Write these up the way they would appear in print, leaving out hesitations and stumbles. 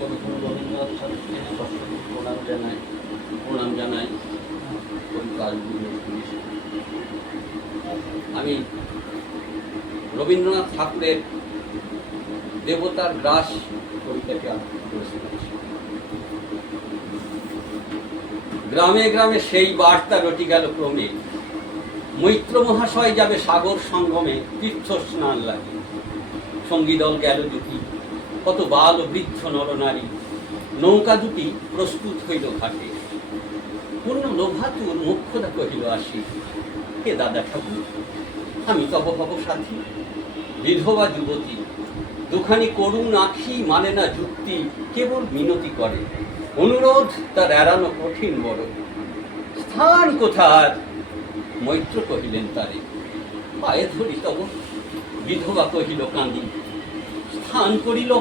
কবিগুরু রবীন্দ্রনাথ ঠাকুরকে সবসময় প্রণাম জানাই কবি কাজী নজরুল ইসলাম। আমি রবীন্দ্রনাথ ঠাকুরের দেবতার গ্রাস কবিতাকে আবৃত্তি করেছিলাম। গ্রামে গ্রামে সেই বার্তা রটি গেল ক্রমে, মৈত্র মহাশয় যাবে সাগর সঙ্গমে তীর্থ স্নান লাগে। সঙ্গী দল গেল দুটি, কত বাল ও বৃদ্ধ নরনারী, নৌকা দুটি প্রস্তুত হইল ঘাটে। পূর্ণ লোভাতুর মুখ্যদা কহিল আসি, হে দাদা ঠাকুর আমি তব হব সাথী। বিধবা যুবতী দুখানি করুণ আখি, মানে না যুক্তি, কেবল মিনতি করে। অনুরোধ তার এড়ানো কঠিন বড়। স্থান কোথার? মৈত্র কহিলেন তারে, পায়ে ধরি তব। বিধবা কহিল কাঁদি, স্থান করিল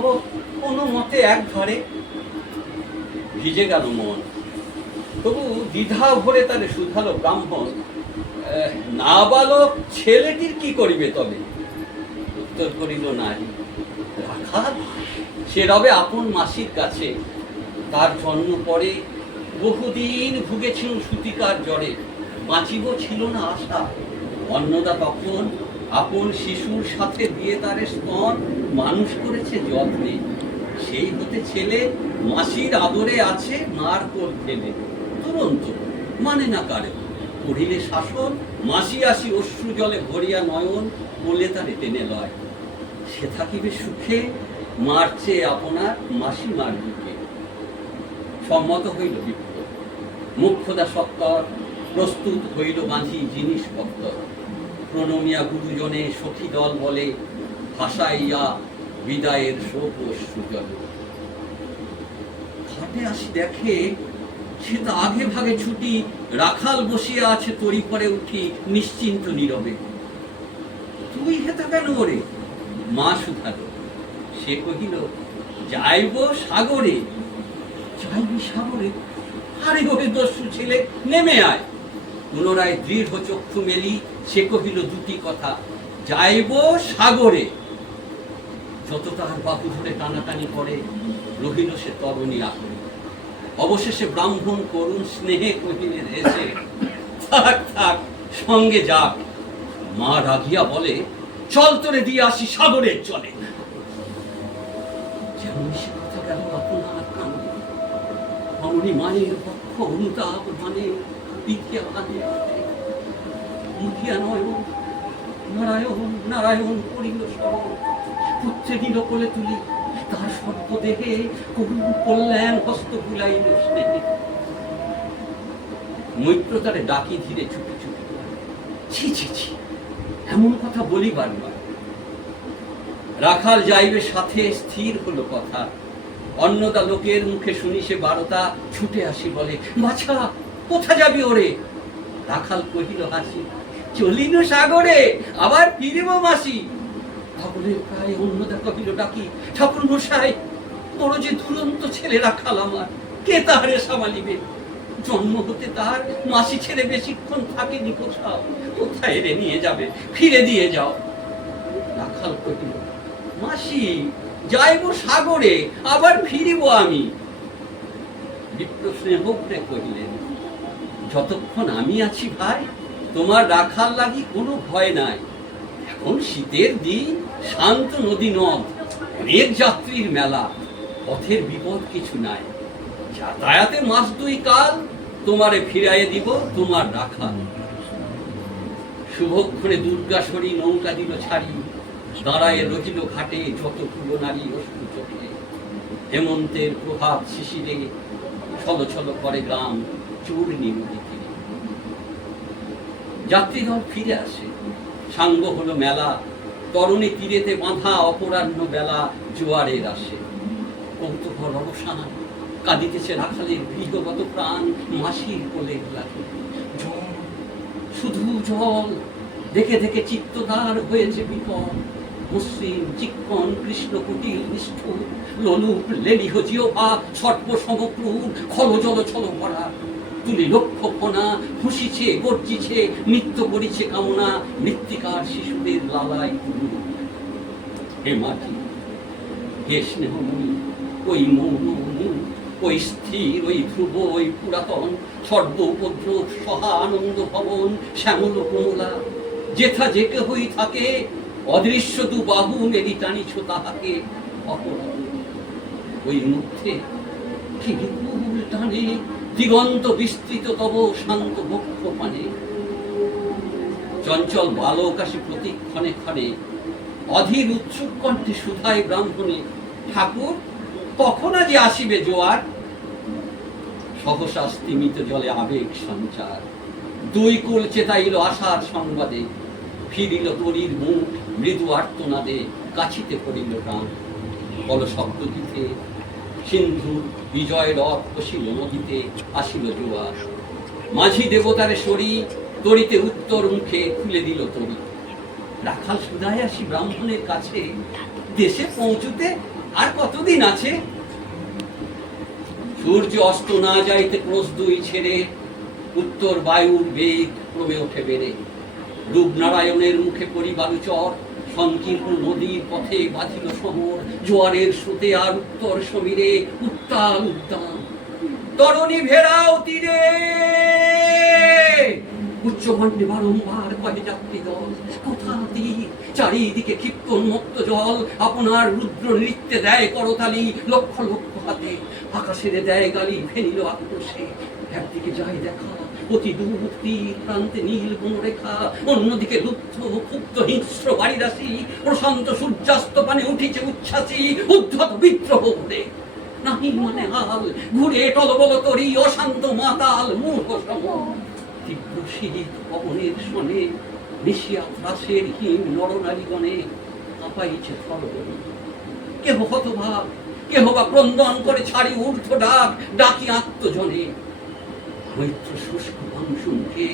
কোনো মতে এক ঘরে। ভিজে গেল মন, তবু দ্বিধা ভরে তারে শুধালো ব্রাহ্মণ, নাবালক ছেলেটির কি করিবে তবে? উত্তর করিল নারী, রাখাল সে রবে আপন মাসির কাছে। তার জন্ম পরে বহুদিন ভুগেছিল সুতিকার জ্বরে, বাঁচিব ছিল না আশা। অন্নদা তখন আপন শিশুর সাথে দিয়ে তারে স্তন মানুষ করেছে যত্নে। সেই হতে ছেলে মাসির আদরে আছে মার কোল ফেলে। তুরন্ত মানে না কারে, পড়িলে শাসন মাসি আসি অশ্রু জলে ভরিয়া নয়ন, বলে তারে টেনে লয়। সে থাকিবে সুখে মার চেয়ে আপনার মাসি মার বুকে। সম্মত হইল বিপ্র, মুখ্যদা সত্তর প্রস্তুত হইল বাঁধি জিনিসপত্র। প্রণমিয়া গুরুজনে সখী দল বলে, ভাসাইয়া বিদায়ের শোক অশ্রুজল। ঘাটে আসি দেখে সে তো আগে ভাগে ছুটি, রাখাল বসিয়া আছে তরি পরে উঠি নিশ্চিন্ত নীরবে। তুই হেতা কেন ওরে? মা শুধালো। সে কহিল, যাইব সাগরে। যাইবি সাগরে? আরে ওরে দস্যু ছেলে, নেমে আয়। পুনরায় দৃঢ় চক্ষু মেলি সে কহিল দুটি কথা, যাইব সাগরে। যত তার বাহু ধরে টানাটানি করে রহিল সে তরণী আঁকড়ে। অবশেষে ব্রাহ্মণ করুণ স্নেহে কহিলেন এসে, থাক থাক সঙ্গে যাক। মা রাগিয়া বলে, চল তোরে দিয়ে আসি সাগরের চলে। যেমন সে কথা গেল আপনার কানে, অমনি মায়ের পক্ষ অনুতাপ মানে পিঠিয়া ভাঙে মুখিয়া নয়ন নারায়ণ নারায়ণ করিল স্মরণ। পুত্রে দিল কোলে তুলি, তার সর্বদেহে করুণ কল্যাণ হস্ত বুলাইল স্নেহে। মৈত্র তারে ডাকি ধীরে ছুটে ছুটে, ছি ছি ছি এমন কথা বলিবার নয়। রাখাল যাইবে সাথে স্থির হলো কথা। অন্নদা লোকের মুখে শুনি সে বারতা, ছুটে আসি বলে, বাছা কোথা যাবি ওরে? রাখাল কহিল হাসি, চলিল সাগরে আবার ফিরিব মাসি। পাগলের প্রায় অন্নদা কহিল ডাকি, ঠাকুর মশাই বড় যে দুরন্ত ছেলে রাখাল আমার, কে তাহারে সামালিবে? জন্ম হতে তার মাসি ছেড়ে বেশিক্ষণ থাকেনি কোথাও, কোথায় রে নিয়ে যাবে? ফিরে দিয়ে যাও। রাখাল কহিল, মাসি যাইব সাগরে আবার ফিরিব আমি। বিপ্র স্নেহ করে কহিলেন, যতক্ষণ আমি আছি ভাই তোমার রাখাল লাগি কোনো ভয় নাই। এখন শীতের দিন, শান্ত নদী নদ, অনেক যাত্রীর মেলা, পথের বিপদ কিছু নাই। যাতায়াতে মাস দুই কাল তোমারে ফিরাইয়ে দিব তোমার রাখাল। শুভক্ষণে দুর্গাশ্বরী নৌকা দিল ছাড়ি, দাঁড়ায় রহিল ঘাটে যত নারী অশ্রু চোখে। হেমন্তের প্রভাত শিশিরে ছল ছল করে গ্রাম চূর্ণী নদী তীরে। যাত্রীদল ফিরে আসে, সাঙ্গ হলো মেলা, তরুণী তীরেতে বাঁধা অপরাহ্ন বেলা জোয়ারের আসে। কৌতূহল অবসান কাঁদিতেছে রাখালের গৃহগত প্রাণ মাসির কোলের লাগে। জল শুধু জল, দেখে দেখে চিত্তদার হয়েছে বিপদ। মসৃণ চিক্কন কৃষ্ণ কুটির নিষ্ঠুর, লোলুপ লেলিহ জিহ্বা সর্প সমক্রূর, খল জল ছল ভরা। তুলি লক্ষ্য ফনা খুশিছে গর্জিছে, নৃত্য করিছে কামনা মৃত্তিকার শিশুদের লালায় তুলু। হে মাটি, হে স্নেহময়ী, ওই মৌন মুখ, ওই স্থির, ওই ধ্রুব, ওই পুরাতন সর্ব উপদ্রব সহা আনন্দ ভবন শ্যামল কমলা, যেথা যে কেহই থাকে অদৃশ্য দু বাহু মেরি টানিছ তাহাকে অপরাধ। ওই মুখে কি বিপুল টানে দিগন্ত বিস্তৃত তব শান্ত বক্ষ পানে। চঞ্চল বালক আসি প্রতিক্ষণে ক্ষণে অধীর উৎসুক কণ্ঠে সুধায় ব্রাহ্মণে, ঠাকুর কখন আজ আসিবে জোয়ার? সহসা স্তিমিত জলে আবেগ সঞ্চার, দুই কুল চেতাইল আশার সংবাদে, ফিরিল তরীর মুখ মৃদু আর্তনাদে, কাছিতে পড়িল প্রাণ। বল শব্দ দিতে সিন্ধু বিজয় রথ বসিল নদীতে, আসিল জোয়ার। মাঝি দেবতারে সরি তরিতে উত্তর মুখে খুলে দিল তরি। রাখাল সুধায় আসি ব্রাহ্মণের কাছে, দেশে পৌঁছতে আর কতদিন আছে? সূর্য অস্ত না যাইতে ক্রোশ দুই ছেড়ে, উত্তর বায়ুর বেগ ক্রমে ওঠে বেড়ে। রূপনারায়ণের মুখে পড়ি বালুচর, সংকীর্ণ নদীর পথে বাঁধিল শহর। জোয়ারের স্রোতে আর উত্তর সমীরে উত্তাল উদ্যান। তরণী ভেড়াও তীরে উচ্চ কণ্ঠে বারংবার কহে যাত্রী দল, কোথা তীর? চারিদিকে ক্ষিপ্ত উন্মত্ত জল আপনার রুদ্র নৃত্যে দেয় করতালি। লক্ষ লক্ষ হাতে আকাশের দেয় গালি, ফেনিল আক্রোশে। একদিকে যায় দেখা অতি দূর তীর প্রান্তে নীল বনরেখা, অন্যদিকে লুব্ধ ক্ষুব্ধ হিংস্র বাড়িরাশি। প্রশান্ত সূর্যাস্ত পানে উঠিছে উচ্ছ্বাসী উদ্ধত বিদ্রোহ বলে। নাহি মানে হাল ঘুরে টলবল তরি, অশান্ত মাতাল মূর্খ সম। তীব্র শীত পবনের শোনে নিশিয়া ত্রাসের হীন নরনারীগণে কাঁপাইছে থরগণে। কেহ হতভাগ, কেহ বা ক্রন্দন করে ছাড়ি ঊর্ধ্ব ডাক, ডাকি আত্মজনে। মৈত্র শুষ্ক মাংস মুখে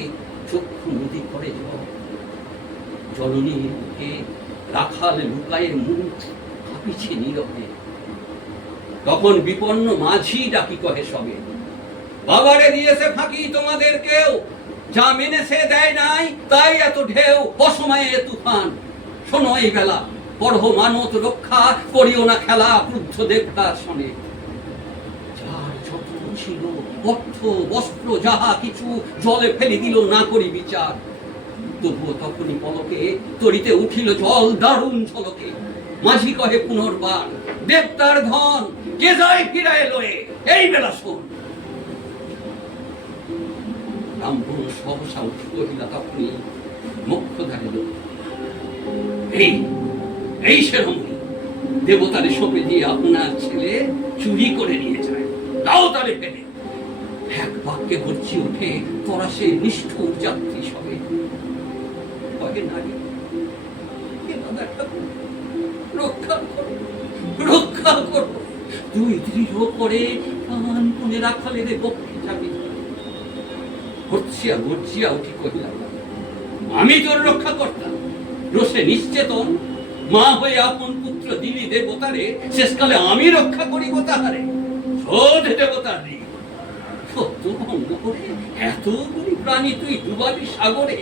চক্ষু নদী করে জল। জননীর মুখে রাখাল লুকায়ে মুখ, কাঁপিছে নীরবে। তখন বিপন্ন মাঝি ডাকি কহে সবে, বাবারে দিয়েছে ফাঁকি তোমাদের কেউ, যা মেনেছে দেয় নাই তাই এত ঢেউ, অসময়ে তুফান। শোনো এই বেলা, পড়ো মানত রক্ষা, করিও না খেলা ক্রুদ্ধ দেবতার শোনে। যার যত ছিল অর্থ বস্ত্র যাহা কিছু জলে ফেলে দিল না করি বিচার। তবুও তখনই পলকে তরিতে উঠিল জল দারুণ ঝলকে। মাঝি কহে পুনর্বার, দেবতার ধন কে যায় ফিরায় লয়ে, এই বেলা শোন। ব্রাহ্মণ সহসা উঠি কহিলা তখনই মুখ্য ধারিল, এই সেরমণি দেবতারে সঁপে দিয়ে আপনার ছেলে চুরি করে নিয়ে যায়, দাও তালে ফেলে। এক বাক্যে গর্জি ওঠে তোরা সে নিষ্ঠুর যাত্রী সবে। কহে নারী, রক্ষা করো, রক্ষা করো। দুই দৃঢ় করে প্রাণ কোণে রাখালের বক্ষে যাবে। গর্জিয়া গর্জিয়া উঠি কহিলাম, আমি তোর রক্ষা করতাম। রোষে নিশ্চেতন মা হয়ে আপন পুত্র দিলি দেবতারে, শেষকালে আমি রক্ষা করিব তাহারে। শোধ দেবতার ঋণ, সত্য ভঙ্গ করে এতগুলি প্রাণী তুই ডুবাবি সাগরে।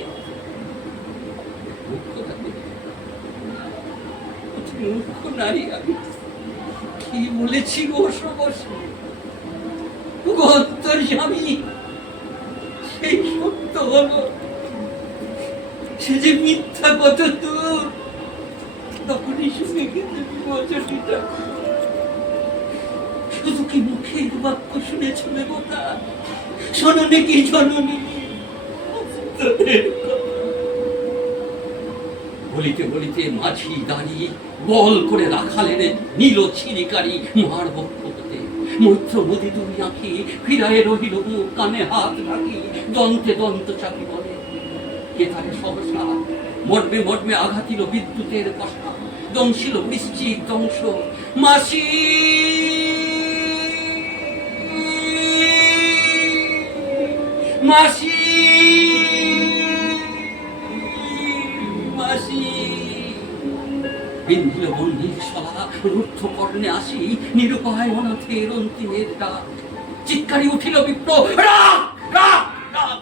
মূর্খ নারী আমি কি বলেছি বসো বসে, অন্তর্যামী সেই সত্য হলো, সে যে মিথ্যা কত দূর। তখনই শুনে গেছে বিমোচনীটা, শুধু কি মুখের বাক্য শুনেছ দেবতা? শোনে কি জননী? বলিতে বলিতে মাঝি দাঁড়িয়ে বল করে রাখালেন নীল ছিরিকারি মার বক্ষ হতে। মৈত্র মোদি দুই আঁখি ফিরায় রহিল মুখ, কানে হাত রাখি দন্তে দন্ত চাপি বলে। কে তারে সহসা মর্মে মর্মে আঘাতিল বিদ্যুতের কষা, দংশিল বৃশ্চিক দংশ। মাসি মাসি মাসি বিন্ধিল বন্ধির সলা, রুদ্ধ কর্ণে আসি নিরুপায় অনাথের অন্তিমের ডাক। চিৎকারি উঠিল বিপ্র, রাখ রাখ রাখ।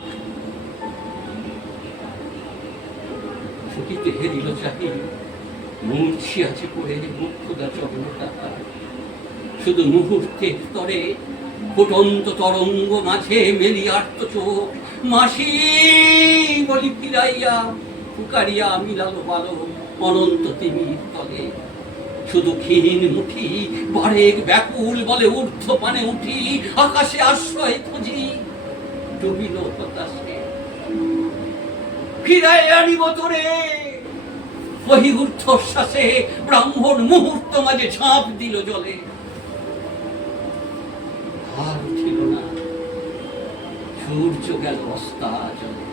ছুটিতে হেরিল চাহি মূর্ছি আছে পড়ে মুখ্যদা চরণ তাহার। শুধু মুহূর্তে তরে ফুটন্ত তরঙ্গ মাঝে মেলিয়ার্ত চোখ, মাসি বলি ফিরাইয়া ফুকারিয়া মিলালো বালো অনন্ত তিমির তলে। শুধু ক্ষীণ মুঠি বারেক ব্যাকুল বলে ঊর্ধ্ব পানে উঠি, আকাশে আশ্রয় খুঁজি, ডুবিল হতাশে ফিরাই আনিব তোরে। ওই ঊর্ধ্বশ্বাসে ব্রাহ্মণ মুহূর্ত মাঝে ঝাঁপ দিল জলে। আর ছিল না, সূর্য গেল অস্তা জলে।